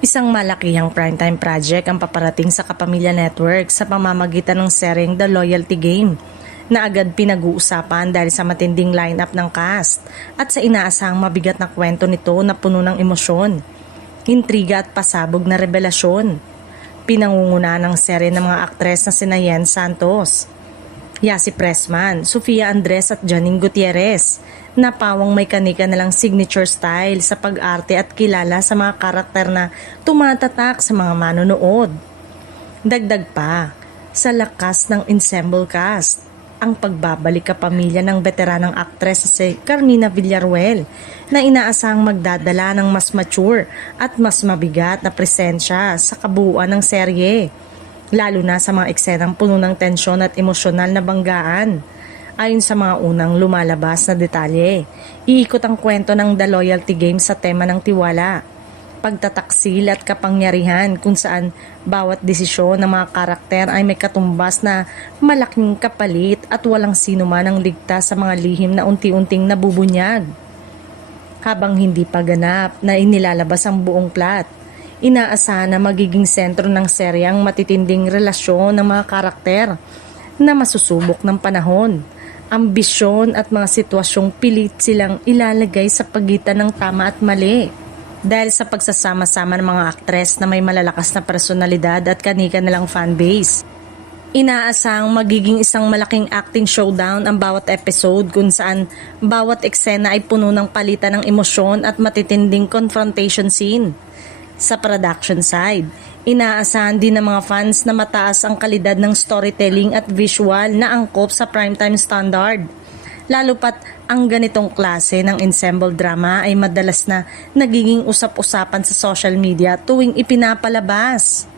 Isang malakihang primetime project ang paparating sa Kapamilya Network sa pamamagitan ng seryeng The Loyalty Game na agad pinag-uusapan dahil sa matinding lineup ng cast at sa inaasahang mabigat na kwento nito na puno ng emosyon, intriga at pasabog na revelasyon. Pinangunguna ng serye ng mga aktres na sina Yen Santos, Yasi Pressman, Sofia Andres at Janine Gutierrez na pawang may kanika nalang signature style sa pag-arte at kilala sa mga karakter na tumatatak sa mga manonood. Dagdag pa, sa lakas ng ensemble cast, ang pagbabalik kapamilya ng veteranang aktres na si Carmina Villaruel na inaasahang magdadala ng mas mature at mas mabigat na presensya sa kabuuan ng serye, lalo na sa mga eksenang puno ng tensyon at emosyonal na banggaan. Ayon sa mga unang lumalabas na detalye, iikot ang kwento ng The Loyalty Game sa tema ng tiwala, pagtataksil at kapangyarihan kung saan bawat desisyon ng mga karakter ay may katumbas na malaking kapalit at walang sino man ang ligtas sa mga lihim na unti-unting nabubunyag. Habang hindi pa ganap na inilalabas ang buong plot, inaasahan na magiging sentro ng serye ang matitinding relasyon ng mga karakter na masusubok ng panahon, ambisyon at mga sitwasyong pilit silang ilalagay sa pagitan ng tama at mali. Dahil sa pagsasama-sama ng mga aktres na may malalakas na personalidad at kanika nilang fanbase, inaasahang magiging isang malaking acting showdown ang bawat episode kung saan bawat eksena ay puno ng palitan ng emosyon at matitinding confrontation scene. Sa production side, inaasahan din ng mga fans na mataas ang kalidad ng storytelling at visual na angkop sa primetime standard. Lalo pat ang ganitong klase ng ensemble drama ay madalas na nagiging usap-usapan sa social media tuwing ipinapalabas.